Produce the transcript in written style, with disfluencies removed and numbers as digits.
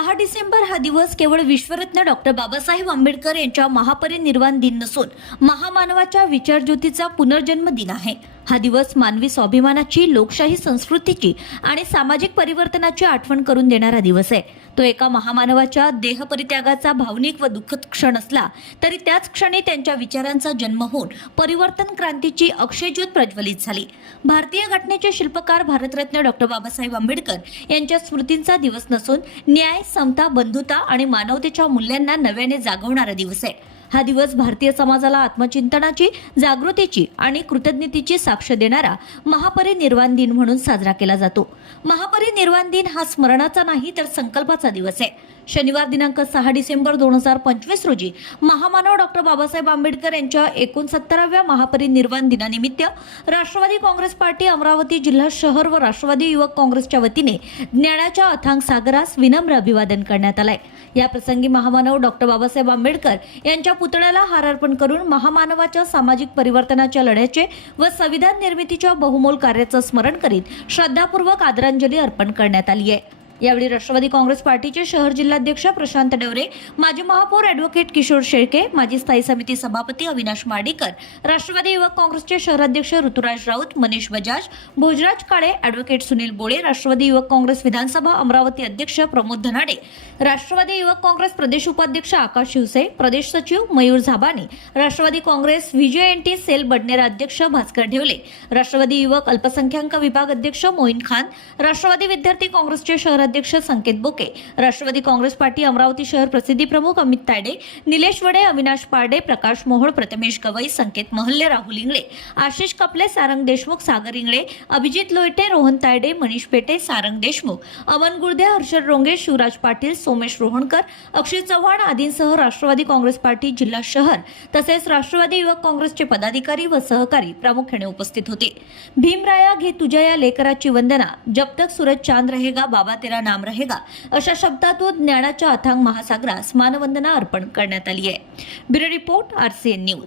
6 डिसेंबर हा दिवस केवळ विश्वरत्न डॉक्टर बाबासाहेब आंबेडकर यांच्या महापरिनिर्वाण दिन नसून महामानवाच्या विचारज्योतीचा पुनर्जन्म दिन आहे। हा दिवस मानवी स्वाभिमानाची, लोकशाही संस्कृतीची आणि सामाजिक परिवर्तनाची आठवण करून देणारा दिवस आहे। तो एका महामानवाच्या देहपरित्यागाचा भावनिक व दुःखद क्षण असला तरी त्याच क्षणी त्यांच्या विचारांचा जन्म होऊन परिवर्तन क्रांतीची अक्षयज्योत प्रज्वलित झाली। भारतीय घटनेचे शिल्पकार भारतरत्न डॉक्टर बाबासाहेब आंबेडकर यांच्या स्मृतींचा दिवस नसून न्याय, समता, बंधुता आणि मानवतेच्या मूल्यांना नव्याने जागवणारा दिवस आहे। हा दिवस भारतीय समाजाला आत्मचिंतनाची, जागृतीची आणि कृतज्ञतेची साक्ष देणारा महापरिनिर्वाण दिन म्हणून साजरा केला जातो। महापरिनिर्वाण दिन हा स्मरणाचा नाही तर संकल्पाचा दिवस आहे। शनिवार दिनांक 6 डिसेंबर 2025 रोजी महामानव डॉक्टर बाबासाहेब आंबेडकर यांच्या 69व्या महापरिनिर्वाण दिनानिमित्त राष्ट्रवादी काँग्रेस पार्टी अमरावती जिल्हा शहर व राष्ट्रवादी युवक काँग्रेसच्या वतीने ज्ञानाच्या अथांग सागरास विनम्र अभिवादन करण्यात आले। या प्रसंगी महामानव डॉक्टर बाबासाहेब आंबेडकर यांच्या पुतळ्याला हार अर्पण करून महामानवाच्या सामाजिक परिवर्तनाच्या लढ्याचे व संविधान निर्मितीच्या बहुमोल कार्याचे स्मरण करीत श्रद्धापूर्वक आदरांजली अर्पण करण्यात आली आहे। यावेळी राष्ट्रवादी काँग्रेस पार्टीचे शहर जिल्हाध्यक्ष प्रशांत डवरे, माजी महापौर ॲडव्होकेट किशोर शेळके, माजी स्थायी समिती सभापती अविनाश मार्डीकर, राष्ट्रवादी युवक काँग्रेसचे शहराध्यक्ष ऋतुराज राऊत, मनीष बजाज, भोजराज काळे, ॲडव्होकेट सुनील बोळे, राष्ट्रवादी युवक काँग्रेस विधानसभा अमरावती अध्यक्ष प्रमोद धनाडे, राष्ट्रवादी युवक काँग्रेस प्रदेश उपाध्यक्ष आकाश शिवसे, प्रदेश सचिव मयूर झाबानी, राष्ट्रवादी काँग्रेस व्हीजेएनटी सेल बडनेरा अध्यक्ष भास्कर ढेवले, राष्ट्रवादी युवक अल्पसंख्याक विभाग अध्यक्ष मोईन खान, राष्ट्रवादी विद्यार्थी काँग्रेसचे शहर अध्यक्ष संकेत बोके, राष्ट्रवादी काँग्रेस पार्टी अमरावती शहर प्रसिद्धी प्रमुख अमित तायडे, निलेश वडे, अविनाश पारडे, प्रकाश मोहोळ, प्रथमेश गवई, संकेत महल्ले, राहुल इंगळे, आशिष कपले, सारंग देशमुख, सागर इंगळे, अभिजित लोयटे, रोहन तायडे, मनीष पेटे, सारंग देशमुख, अमन गुर्दे, हर्षद रोंगे, शिवराज पाटील, सोमेश रोहणकर, अक्षय चव्हाण आदींसह राष्ट्रवादी काँग्रेस पार्टी जिल्हा शहर तसेच राष्ट्रवादी युवक काँग्रेसचे पदाधिकारी व सहकारी प्रामुख्याने उपस्थित होते। भीमराया घे तुझ्या या लेकराची वंदना, जब तक सूरज चांद रहेगा बाबा तेरा नाम रहेगा अशा शब्दातून ज्ञानाच्या अथांग महासागरास मानवंदना अर्पण करण्यात आली आहे। Bureau report, RCN news.